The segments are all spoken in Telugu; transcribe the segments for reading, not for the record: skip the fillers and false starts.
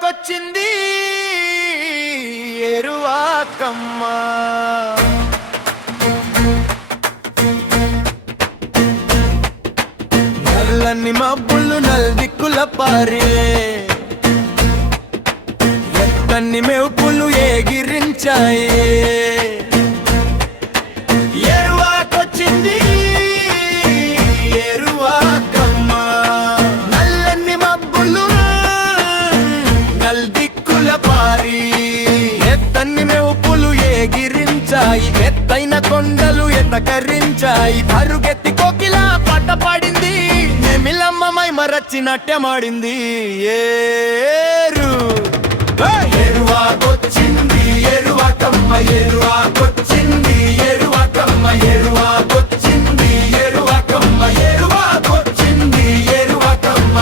ఎరువాకొచ్చింది ఎరువాకమ్మ. నల్లని మబ్బులు నల్దిక్కుల పారే, ఎత్తన్ని మెవుపులు ఎగిరించాయే. ఎరువాకొచ్చింది ఎరువాకమ్మ. నల్లని మబ్బులు నల్దిక్కుల పారి, ఎత్తన్ని మెవుపులు ఎగిరించాయి. ఎత్తైన కొండలు ఎతకరించాయి. అరుగెత్తి కోకిలా పాట పాడింది, నెమిలమ్మమై మరచినట్టెమాడింది. ఏరు ఎరువాకొచ్చింది ఎరువాకమ్మ, ఎరువాకొచ్చింది ఎరువాకమ్మ, ఎరువాకొచ్చింది ఎరువాకమ్మ, ఎరువాకొచ్చింది ఎరువాకమ్మ.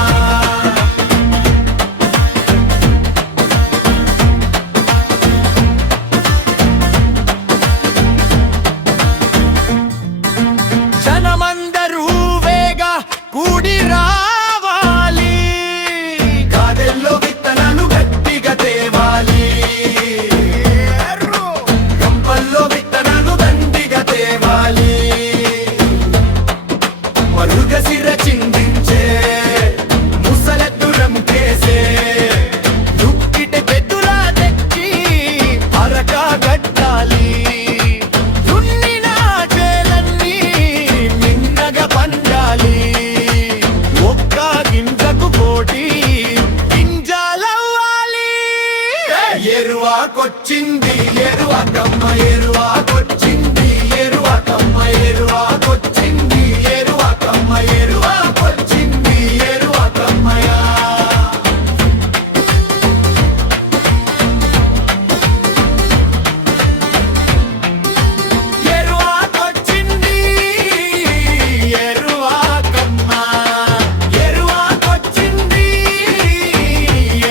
జనమందరూ వేగా కూడి రావాలి, గాదెల్లో విత్తనాలు గట్టిగా తేవాలి. గంపల్లో విత్తనాలు దండిగా తేవాలి. మరుగసిర చిందించే ముసలెద్దురం కేసే, దుక్కిటి పెద్దులా తెచ్చి అరకా గట్టాలి. దున్నిన చేలన్నీ నిన్నగా పండాలి. ఒక్క గింజకు కోటి గింజలవ్వాలి. ఎరువాకొచ్చింది ఎరువాకమ్మ, ఎరువాకొచ్చింది ఎరువాకమ్మ, ఎరువాకొచ్చింది ఎరువాకమ్మ, ఎరువాకొచ్చింది ఎరువాకమ్మయా. ఎరువాకొచ్చింది ఎరువాకమ్మ, ఎరువాకొచ్చింది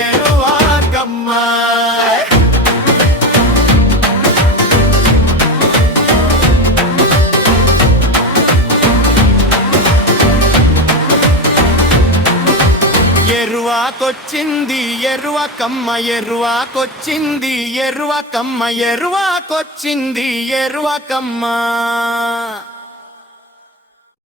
ఎరువాకమ్మ. ఎరువాకొచ్చింది ఎరువాకమ్మ, ఎరువాకొచ్చింది ఎరువాకమ్మ, ఎరువాకొచ్చింది ఎరువాకమ్మ.